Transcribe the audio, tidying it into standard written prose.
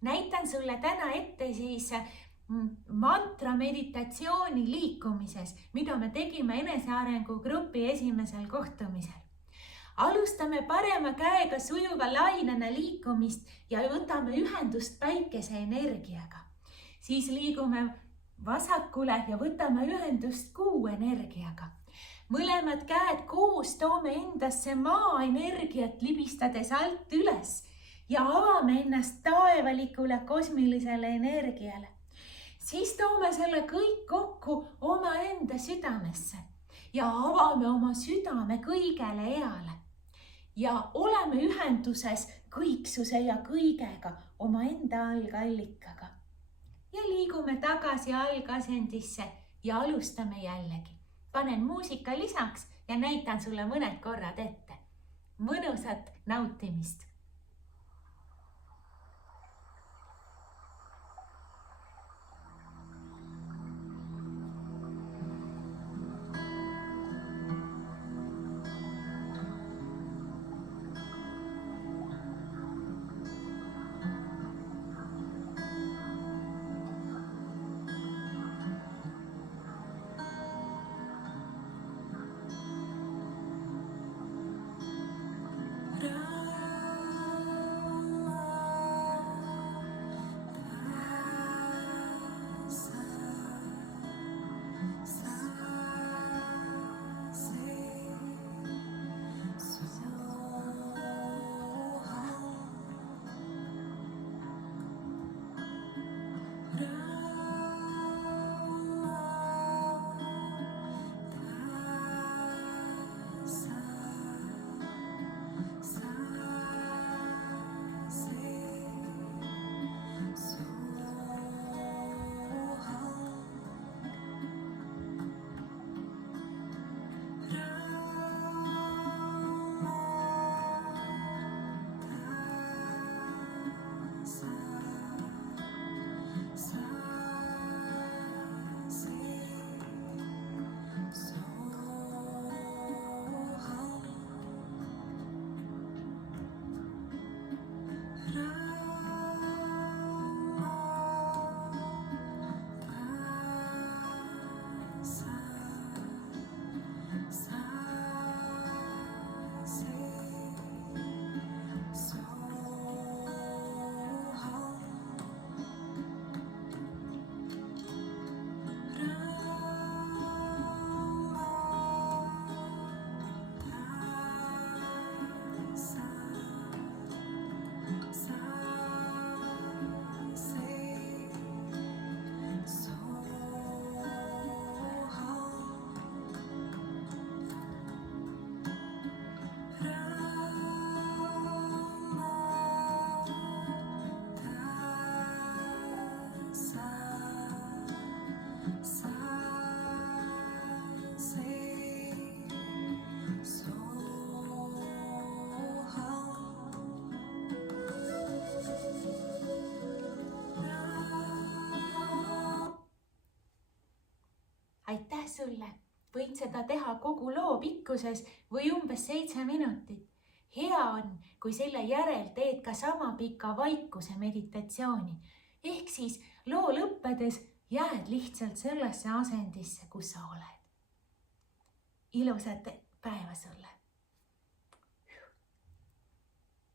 näitan sulle täna ette siis mantra meditatsiooni liikumises, mida me tegime enesearengu grupi esimesel kohtumisel. Alustame parema käega sujuva lainena liikumist ja võtame ühendust päikese energiaga. Siis liigume vasakule ja võtame ühendust kuu energiaga. Mõlemad käed koos toome endasse maa energiat libistades alt üles ja avame ennast taevalikule kosmilisele energiale. Siis toome selle kõik kokku omaenda südamesse ja avame oma südame kõigele eale. Ja oleme ühenduses kõiksuse ja kõigega omaenda algallikaga. Ja liigume tagasi algasendisse ja alustame jällegi. Panen muusika lisaks ja näitan sulle mõned korrad ette. Mõnusat nautimist! Aitäh sulle! Võid seda teha kogu loo pikkuses või umbes 7 minutit. Hea on, kui selle järel teed ka sama pika vaikuse meditatsiooni. Ehk siis loo lõppedes jääd lihtsalt sellesse asendisse, kus sa oled. Ilusat päeva sulle!